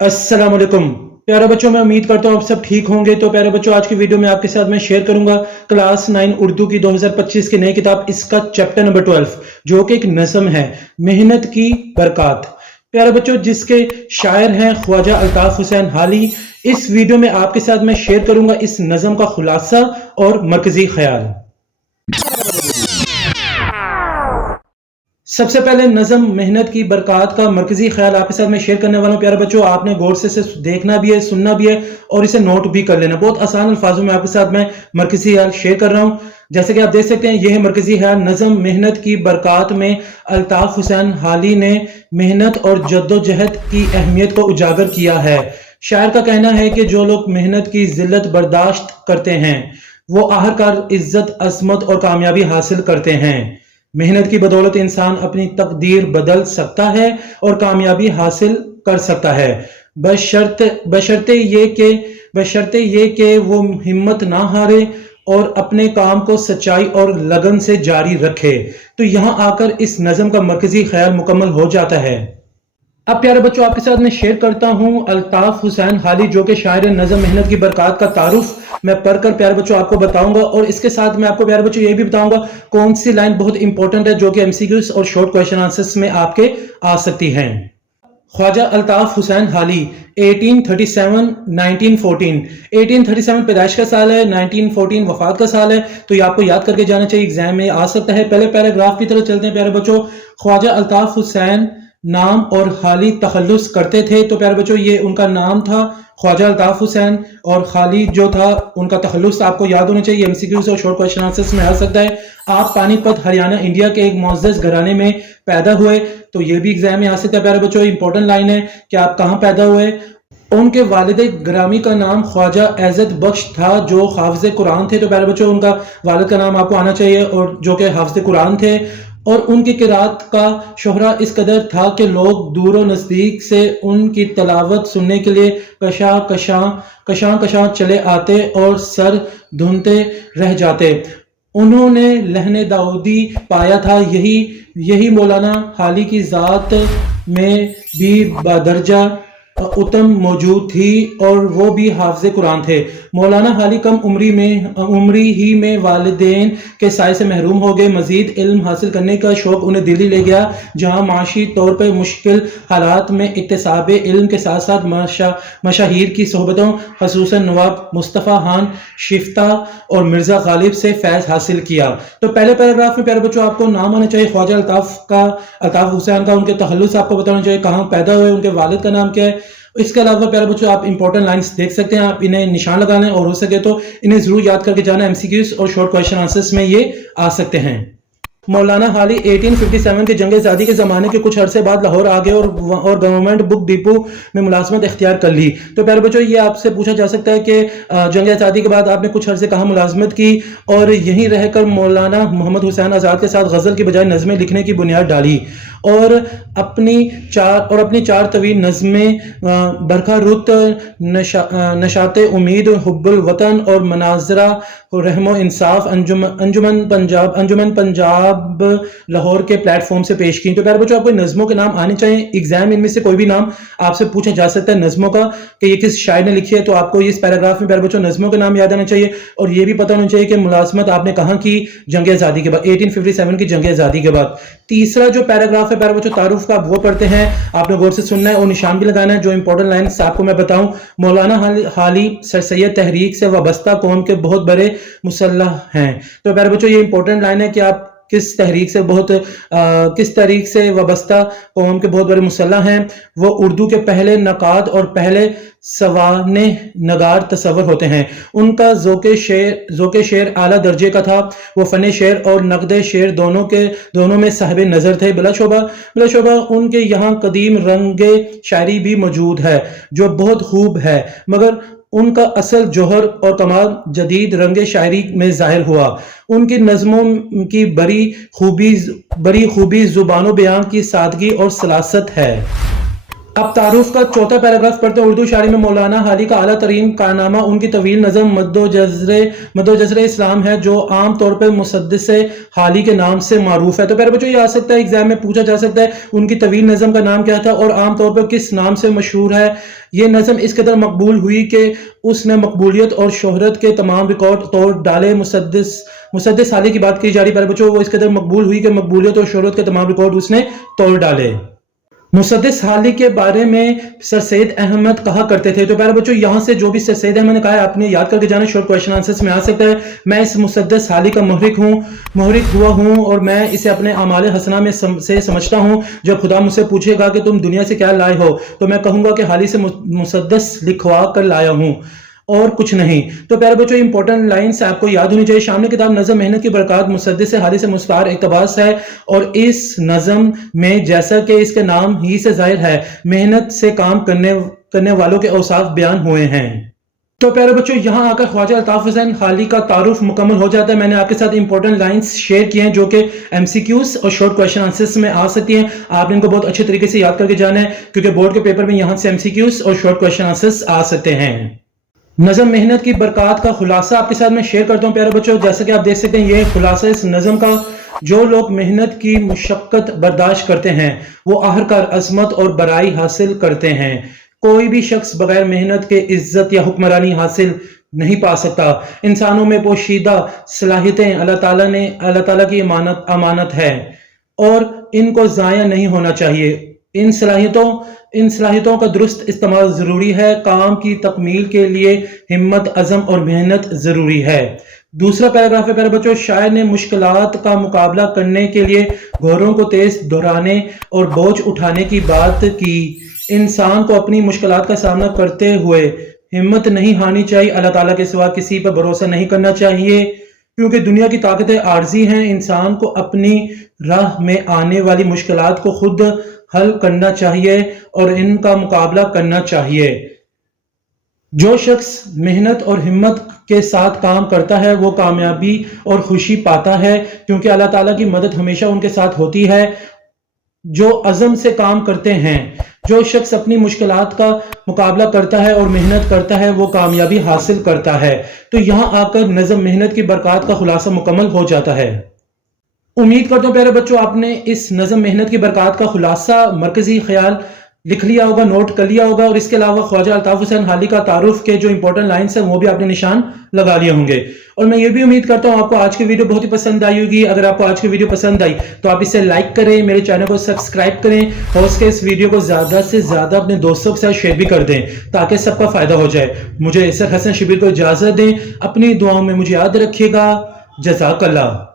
अस्सलाम वालेकुम प्यारे बच्चों, मैं उम्मीद करता हूँ आप सब ठीक होंगे। तो प्यारे बच्चों, आज की वीडियो में आपके साथ मैं शेयर करूंगा क्लास 9 उर्दू की 2025 की नई किताब इसका चैप्टर नंबर 12 जो कि एक नज़म है, मेहनत की बरकत। प्यारे बच्चों, जिसके शायर हैं ख्वाजा अल्ताफ हुसैन हाली। इस वीडियो में आपके साथ मैं शेयर करूंगा इस नज़म का खुलासा और मरकजी ख्याल। सबसे पहले नज़म मेहनत की बरकत का मरकजी ख्याल आपके साथ मैं शेयर करने वाला हूं। प्यारे बच्चों, आपने गौर से देखना भी है, सुनना भी है और इसे नोट भी कर लेना। बहुत आसान अल्फाजों में आपके साथ मैं मरकजी ख्याल शेयर कर रहा हूं। जैसे कि आप देख सकते हैं, यह है मरकजी ख्याल। नज़म मेहनत की बरकत में अल्ताफ हुसैन हाली ने मेहनत और जद्दोजहद की अहमियत को उजागर किया है। शायर का कहना है कि जो लोग मेहनत की जिल्लत बर्दाश्त करते हैं वो आखिरकार इज्जत, अजमत और कामयाबी हासिल करते हैं। मेहनत की बदौलत इंसान अपनी तकदीर बदल सकता है और कामयाबी हासिल कर सकता है, बशर्ते ये कि वो हिम्मत ना हारे और अपने काम को सच्चाई और लगन से जारी रखे। तो यहां आकर इस नज़म का मरकजी ख्याल मुकम्मल हो जाता है। अब प्यारे बच्चों, आपके साथ मैं शेयर करता हूं अल्ताफ हुसैन हाली जो कि शायर नज़म मेहनत की बरकत का तारुफ मैं पढ़कर प्यारे बच्चों आपको बताऊंगा, और इसके साथ मैं आपको प्यारे बच्चों ये भी बताऊंगा कौन सी लाइन बहुत इंपॉर्टेंट है जो कि एमसीक्यूज और शॉर्ट क्वेश्चन आंसर्स में आपके आ सकती हैं। ख्वाजा अल्ताफ हुसैन हाली 1837-1914। 1837 पैदाइश का साल है, 1914 वफात का साल है। तो ये आपको याद करके जाना चाहिए, एग्जाम में आ सकता है। पहले पैराग्राफ की तरफ चलते हैं प्यारे बच्चों। ख्वाजा अल्ताफ हुसैन नाम और हाली तखल्लुस करते थे। तो प्यारे बच्चों, ये उनका नाम था ख्वाजा अल्ताफ हुसैन, और खाली जो था उनका तखल्लुस आपको याद होना चाहिए। एमसीक्यूज और शॉर्ट क्वेश्चन आंसर्स में आ सकता है। आप पानीपत हरियाणा इंडिया के एक मुअज़्ज़ज़ घराने में पैदा हुए, तो ये भी एग्जाम में आ सकता है प्यारे बच्चों। इंपॉर्टेंट लाइन है कि आप कहाँ पैदा हुए। उनके वालिद ग्रामी का नाम ख्वाजा एज़द बख्श था जो हाफिज़ कुरान थे। तो प्यारे बच्चों, उनका वालिद का नाम आपको आना चाहिए और जो कि हाफिज़ कुरान थे। और उनकी किरात का शोहरा इस कदर था कि लोग दूर और नज़दीक से उनकी तलावत सुनने के लिए कशां चले आते और सर धुनते रह जाते। उन्होंने लहने दाऊदी पाया था। यही मौलाना हाली की ज़ात में भी बदरजा उत्तम मौजूद थी और वो भी हाफिज़ कुरान थे। मौलाना हाली कम उम्री ही में वालिदैन के साए से महरूम हो गए। मजीद इल्म हासिल करने का शौक उन्हें दिल्ली ले गया, जहाँ माशी तौर पर मुश्किल हालात में इक्तिसाब इल्म के साथ साथ मशाहीर की सोहबतों खसूसन नवाब मुस्तफ़ा खान शिफ्ता और मिर्ज़ा गालिब से फैज़ हासिल किया। तो पहले पैराग्राफ में प्यारे बच्चों आपको नाम आना चाहिए ख्वाजा अल्ताफ हुसैन का, उनके तखल्लुस आपको बताना चाहिए, कहाँ पैदा हुए, उनके वालिद का नाम क्या है। इसके अलावा प्यारे बच्चों आप इंपॉर्टेंट लाइंस देख सकते हैं, आप इन्हें निशान लगा लें और हो सके तो इन्हें जरूर याद करके जाना। एमसीक्यूज और शॉर्ट क्वेश्चन आंसर्स में ये आ सकते हैं। मौलाना हाली 1857 के जंग आज़ादी के ज़माने के कुछ अरसे बाद लाहौर आ गए और गवर्नमेंट बुक डिपो में मुलाजमत इख्तियार कर ली। तो प्यारे बच्चों, ये आपसे पूछा जा सकता है कि जंग आज़ादी के बाद आपने कुछ अरसे कहाँ मुलाजमत की, और यहीं रहकर मौलाना मोहम्मद हुसैन आज़ाद के साथ गज़ल की बजाय नज़में लिखने की बुनियाद डाली और अपनी चार तवील नज़में बरखा रुत, नशाते उम्मीद, हुब्बुल वतन और मनाजरा रहमो इंसाफ अंजुमन पंजाब लाहौर के प्लेटफॉर्म से पेश की। तो प्यारे बच्चों, आपको नज़मों के नाम आने चाहिए। एग्जाम इनमें से कोई भी नाम आपसे पूछा जा सकता है नज़मों का कि ये किस शायर ने लिखी है। तो आपको इस पैराग्राफ में प्यारे बच्चों नज़मों के नाम याद आना चाहिए और ये भी पता होना चाहिए कि मुलाजमत आपने कहाँ की जंग आज़ादी के बाद, 1857 की जंग आज़ादी के बाद। तीसरा जो पैराग्राफ है प्यारे बच्चों तारुफ का, वो पढ़ते हैं, आपने गौर से सुनना है और निशान भी लगाना है। जो इंपॉर्टेंट लाइन्स आपको मैं बताऊं, मौलाना हाली सर सैयद तहरीक से वाबस्ता कौम के बहुत बड़े मुसल्लह हैं। तो प्यारे बच्चों, ये इंपॉर्टेंट लाइन है कि आप किस तहरीक से वाबस्ता कौम के बहुत बड़े मुसल्लह हैं। वो उर्दू के पहले नकाद और पहले सवाने नगार तस्वर होते हैं। उनका ज़ोक़े शेर आला दर्जे का था। वो फ़न शेर और नक़द शेर दोनों में साहिब नज़र थे। बिलाशुबा उनके यहाँ कदीम रंगे शायरी भी मौजूद है जो बहुत खूब है, मगर उनका असल जौहर और कमाल जदीद रंग शायरी में जाहिर हुआ। उनकी नज़मों की बड़ी खूबी ज़ुबानो बयान की सादगी और सलासत है। اب تعارف کا چوتھا پیراگراف پڑھتے ہیں. اردو شاعری میں مولانا حالی کا اعلیٰ ترین کارنامہ ان کی طویل نظم مد و جزر اسلام ہے جو عام طور پر مسدس حالی کے نام سے معروف ہے. تو پیارے بچوں یہ آ سکتا ہے ایگزام میں پوچھا جا سکتا ہے ان کی طویل نظم کا نام کیا تھا اور عام طور پر کس نام سے مشہور ہے. یہ نظم اس قدر مقبول ہوئی کہ اس نے مقبولیت اور شہرت کے تمام ریکارڈ توڑ ڈالے. مسدس حالی کی بات کی جا رہی پیارے بچوں, وہ اس قدر مقبول ہوئی کہ مقبولیت اور شہرت کے تمام ریکارڈ اس نے توڑ ڈالے. مسدس حالی کے بارے میں سر سید احمد کہا کرتے تھے. تو پیارے بچوں یہاں سے جو بھی سر سید احمد نے کہا ہے آپ نے یاد کر کے جانا, شارٹ کویشچن آنسرز میں آ سکتا ہے. میں اس مسدس حالی کا محرک ہوا ہوں اور میں اسے اپنے اعمال حسنہ میں سے سمجھتا ہوں. جب خدا مجھ سے پوچھے گا کہ تم دنیا سے کیا لائے ہو تو میں کہوں گا کہ حالی سے مسدس لکھوا کر لایا ہوں اور کچھ نہیں. تو پیارے بچوں امپورٹنٹ لائنز آپ کو یاد ہونی چاہیے. شامل کتاب نظم محنت کی برکات مسدس حالی سے مستعار اقتباس ہے اور اس نظم میں جیسا کہ اس کے نام ہی سے ظاہر ہے محنت سے کام کرنے والوں کے اوصاف بیان ہوئے ہیں. تو پیارے بچوں یہاں آ کر خواجہ الطاف حسین حالی کا تعارف مکمل ہو جاتا ہے. میں نے آپ کے ساتھ امپورٹنٹ لائنز شیئر کیے ہیں جو کہ ایم سی کیوز اور شارٹ کویشچن آنسرز میں آ سکتی ہیں. آپ نے ان کو بہت اچھے طریقے سے یاد کر کے جانا ہے کیونکہ بورڈ کے پیپر میں یہاں سے ایم سی کیوز اور شارٹ کویشچن آنسرز آ سکتے ہیں. نظم محنت کی برکات کا خلاصہ آپ کے ساتھ میں شیئر کرتا ہوں پیارے بچوں. جیسا کہ آپ دیکھ سکتے ہیں یہ خلاصہ اس نظم کا. جو لوگ محنت کی مشقت برداشت کرتے ہیں وہ آخرکار عظمت اور بڑائی حاصل کرتے ہیں. کوئی بھی شخص بغیر محنت کے عزت یا حکمرانی حاصل نہیں پا سکتا. انسانوں میں پوشیدہ صلاحیتیں اللہ تعالیٰ کی امانت ہے اور ان کو ضائع نہیں ہونا چاہیے. ان صلاحیتوں کا درست استعمال ضروری ہے. کام کی تکمیل کے لیے ہمت, عزم اور محنت ضروری ہے. دوسرا پیراگراف ہے پیارے بچوں. شاعر نے مشکلات کا مقابلہ کرنے کے لیے گھوڑوں کو تیز دہرانے اور بوجھ اٹھانے کی بات کی. انسان کو اپنی مشکلات کا سامنا کرتے ہوئے ہمت نہیں ہارنی چاہیے. اللہ تعالیٰ کے سوا کسی پر بھروسہ نہیں کرنا چاہیے کیونکہ دنیا کی طاقتیں عارضی ہیں. انسان کو اپنی راہ میں آنے والی مشکلات کو خود حل کرنا چاہیے اور ان کا مقابلہ کرنا چاہیے. جو شخص محنت اور ہمت کے ساتھ کام کرتا ہے وہ کامیابی اور خوشی پاتا ہے کیونکہ اللہ تعالیٰ کی مدد ہمیشہ ان کے ساتھ ہوتی ہے جو عزم سے کام کرتے ہیں. جو شخص اپنی مشکلات کا مقابلہ کرتا ہے اور محنت کرتا ہے وہ کامیابی حاصل کرتا ہے. تو یہاں آ کر نظم محنت کی برکات کا خلاصہ مکمل ہو جاتا ہے. امید کرتا ہوں پیارے بچوں آپ نے اس نظم محنت کی برکات کا خلاصہ مرکزی خیال لکھ لیا ہوگا, نوٹ کر لیا ہوگا اور اس کے علاوہ خواجہ الطاف حسین حالی کا تعارف کے جو امپورٹنٹ لائنز ہیں وہ بھی آپ نے نشان لگا لیے ہوں گے. اور میں یہ بھی امید کرتا ہوں آپ کو آج کی ویڈیو بہت ہی پسند آئی ہوگی. اگر آپ کو آج کی ویڈیو پسند آئی تو آپ اسے لائک کریں, میرے چینل کو سبسکرائب کریں اور اس کے اس ویڈیو کو زیادہ سے زیادہ اپنے دوستوں کے ساتھ شیئر بھی کر دیں تاکہ سب کا فائدہ ہو جائے. مجھے سر حسن شبیر کو اجازت دیں. اپنی دعاؤں میں مجھے یاد رکھیے گا. جزاک اللہ.